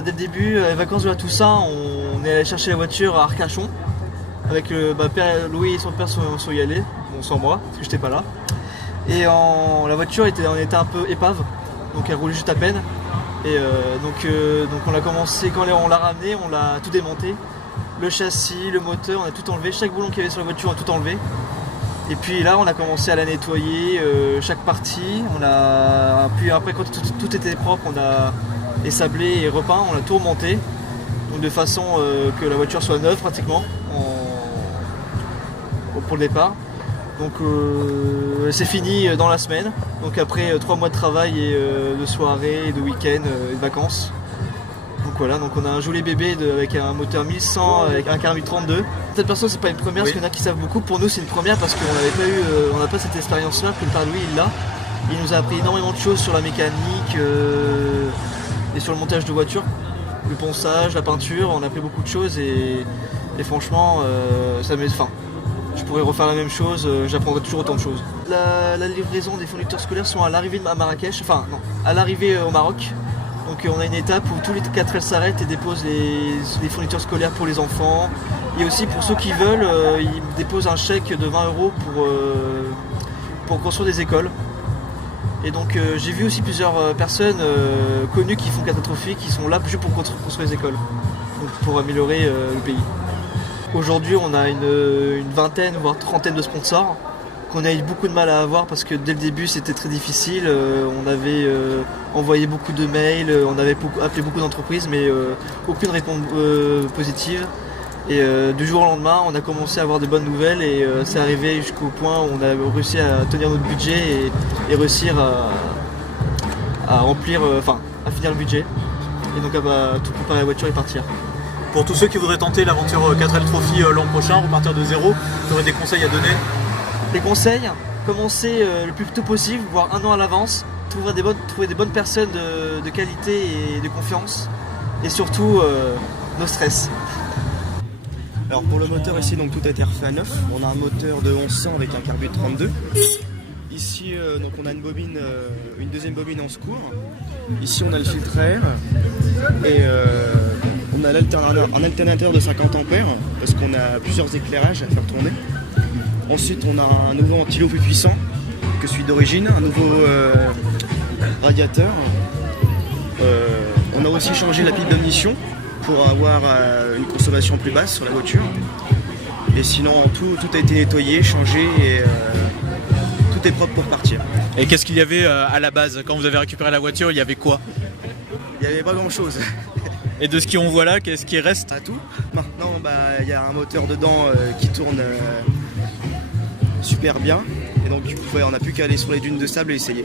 dès le début, les vacances de la Toussaint, on est allé chercher la voiture à Arcachon. Avec père Louis et son père sont y allés, bon, sans moi, parce que j'étais pas là. Et la voiture était en état un peu épave, donc elle roulait juste à peine. Et donc on a commencé, quand on l'a ramené, on l'a tout démonté. Le châssis, le moteur, on a tout enlevé, chaque boulon qu'il y avait sur la voiture, on a tout enlevé. Et puis là, on a commencé à la nettoyer, chaque partie. Puis après, quand tout était propre, on a ésablé et repeint, on a tout remonté. Donc de façon que la voiture soit neuve pratiquement pour le départ. Donc c'est fini dans la semaine. Donc après 3 mois de travail et de soirée, de week-end et de vacances. Donc voilà, donc on a un joli bébé avec un moteur 1100 avec un carbu 32. Cette personne c'est pas une première, parce qu'il y en a qui savent beaucoup. Pour nous c'est une première parce qu'on n'a pas cette expérience-là, que le père Louis il l'a. Il nous a appris énormément de choses sur la mécanique et sur le montage de voiture, le ponçage, la peinture. On a appris beaucoup de choses et franchement ça met fin. Je pourrais refaire la même chose, j'apprendrai toujours autant de choses. La livraison des fournitures scolaires sont à l'arrivée à Marrakech, enfin non, à l'arrivée au Maroc. Donc on a une étape où tous les 4 elles s'arrêtent et déposent les fournitures scolaires pour les enfants. Et aussi pour ceux qui veulent, ils déposent un chèque de 20 € pour construire des écoles. Et donc j'ai vu aussi plusieurs personnes connues qui font Catatrophie, qui sont là juste pour construire des écoles, donc pour améliorer le pays. Aujourd'hui on a une vingtaine voire trentaine de sponsors qu'on a eu beaucoup de mal à avoir parce que dès le début c'était très difficile. On avait envoyé beaucoup de mails, on avait appelé beaucoup d'entreprises mais aucune réponse positive. Et du jour au lendemain on a commencé à avoir de bonnes nouvelles et c'est arrivé jusqu'au point où on a réussi à tenir notre budget et réussir à remplir, à finir le budget. Et donc tout préparer la voiture et partir. Pour tous ceux qui voudraient tenter l'aventure 4L Trophy l'an prochain, repartir de zéro, tu aurais des conseils à donner? Les conseils, commencer le plus tôt possible, voire 1 an à l'avance, trouver des bonnes personnes de qualité et de confiance, et surtout no stress. Alors pour le moteur ici, donc tout a été refait à neuf. On a un moteur de 1100 avec un carbu de 32. Ici donc on a une deuxième bobine en secours. Ici on a le filtre à air et on a un alternateur de 50 ampères parce qu'on a plusieurs éclairages à faire tourner. Ensuite on a un nouveau ventilo plus puissant que celui d'origine, un nouveau radiateur. On a aussi changé la pile d'ignition pour avoir une consommation plus basse sur la voiture. Et sinon tout a été nettoyé, changé et tout est propre pour partir. Et qu'est-ce qu'il y avait à la base? Quand vous avez récupéré la voiture, il y avait quoi? Il n'y avait pas grand chose. Et de ce qu'on voit là, qu'est-ce qui reste? Pas tout. Maintenant il y a un moteur dedans qui tourne super bien. Et donc on n'a plus qu'à aller sur les dunes de sable et essayer.